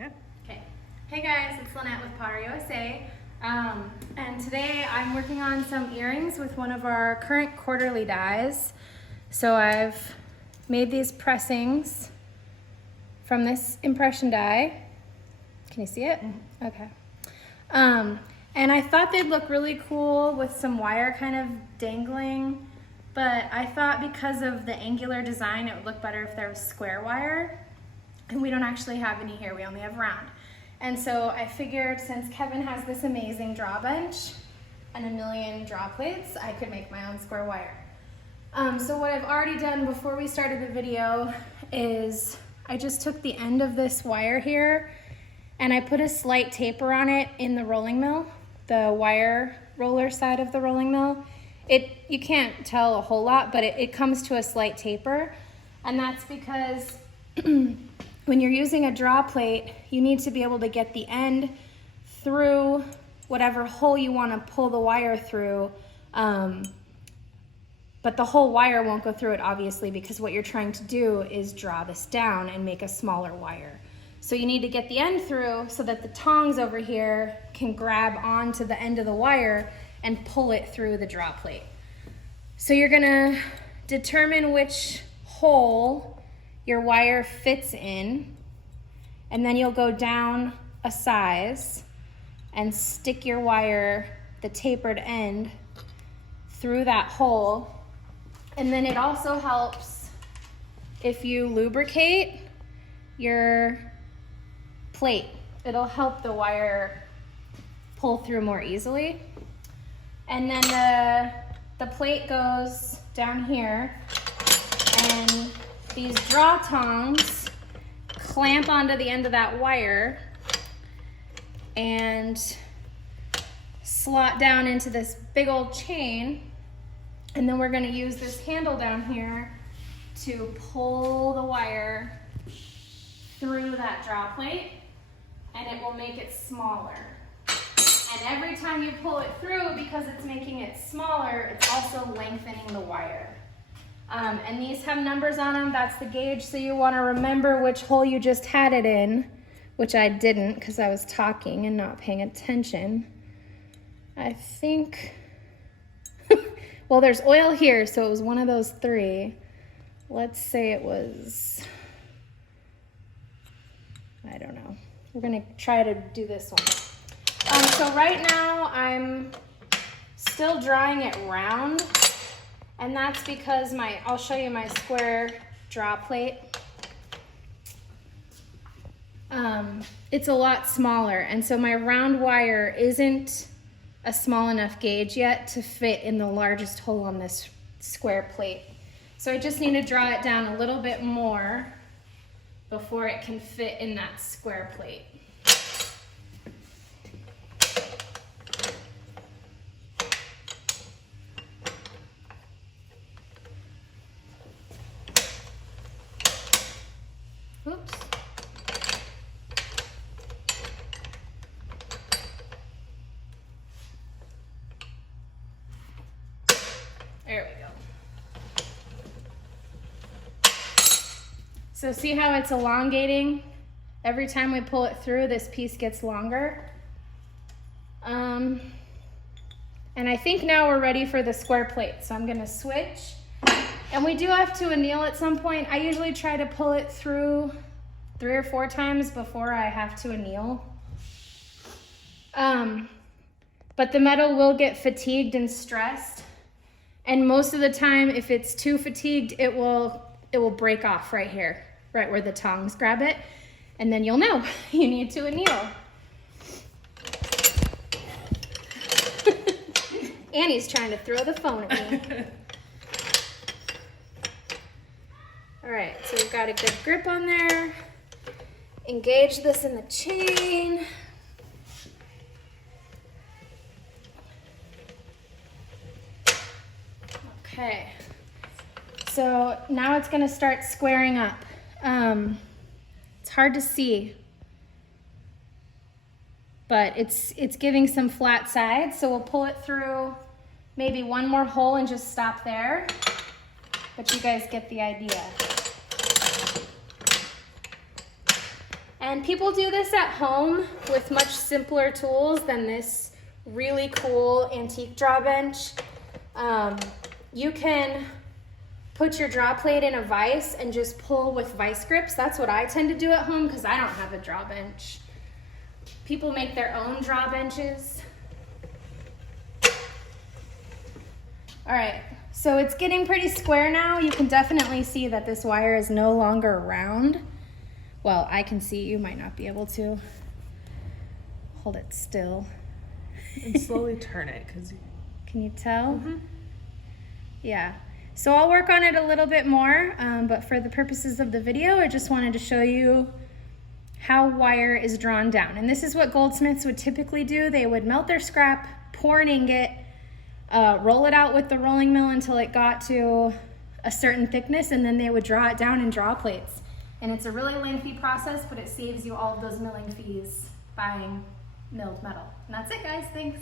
Okay. Okay. Hey guys, it's Lynette with Pottery USA. And today I'm working on some earrings with one of our current quarterly dies. So I've made these pressings from this impression die. Can you see it? Mm-hmm. Okay. And I thought they'd look really cool with some wire kind of dangling, but I thought because of the angular design, it would look better if there was square wire. And we don't actually have any here, we only have round. And so I figured since Kevin has this amazing draw bench and a million draw plates, I could make my own square wire. So what I've already done before we started the video is I just took the end of this wire here and I put a slight taper on it in the rolling mill, the wire roller side of the rolling mill. You can't tell a whole lot, but it comes to a slight taper. And that's because when you're using a draw plate, you need to be able to get the end through whatever hole you want to pull the wire through. But the whole wire won't go through it, obviously, because what you're trying to do is draw this down and make a smaller wire. So you need to get the end through so that the tongs over here can grab onto the end of the wire and pull it through the draw plate. So you're gonna determine which hole your wire fits in, and then you'll go down a size and stick your wire, the tapered end, through that hole. And then it also helps if you lubricate your plate. It'll help the wire pull through more easily. And then the plate goes down here, and these draw tongs clamp onto the end of that wire and slot down into this big old chain. And then we're gonna use this handle down here to pull the wire through that draw plate, and it will make it smaller. And every time you pull it through, because it's making it smaller, it's also lengthening the wire. And these have numbers on them. That's the gauge, so you want to remember which hole you just had it in, which I didn't because I was talking and not paying attention. I think, well, there's oil here, so it was one of those three. Let's say it was, I don't know. We're gonna try to do this one. So right now I'm still drawing it round, and that's because I'll show you my square draw plate. It's a lot smaller, and so my round wire isn't a small enough gauge yet to fit in the largest hole on this square plate. So I just need to draw it down a little bit more before it can fit in that square plate. Oops. There we go. So see how it's elongating? Every time we pull it through, this piece gets longer. And I think now we're ready for the square plate. So I'm gonna switch. And we do have to anneal at some point. I usually try to pull it through 3 or 4 times before I have to anneal. But the metal will get fatigued and stressed. And most of the time, if it's too fatigued, it will break off right here, right where the tongs grab it. And then you'll know you need to anneal. Annie's trying to throw the phone at me. All right, so we've got a good grip on there. Engage this in the chain. Okay, so now it's gonna start squaring up. It's hard to see, but it's giving some flat sides, so we'll pull it through maybe one more hole and just stop there, but you guys get the idea. And people do this at home with much simpler tools than this really cool antique draw bench. You can put your draw plate in a vise and just pull with vice grips. That's what I tend to do at home because I don't have a draw bench. People make their own draw benches. All right, so it's getting pretty square now. You can definitely see that this wire is no longer round. Well, I can see, you might not be able to. Hold it still. And slowly turn it, because can you tell? Yeah. So I'll work on it a little bit more, but for the purposes of the video, I just wanted to show you how wire is drawn down. And this is what goldsmiths would typically do. They would melt their scrap, pour an ingot, roll it out with the rolling mill until it got to a certain thickness, and then they would draw it down in draw plates. And it's a really lengthy process, but it saves you all of those milling fees buying milled metal. And that's it, guys. Thanks.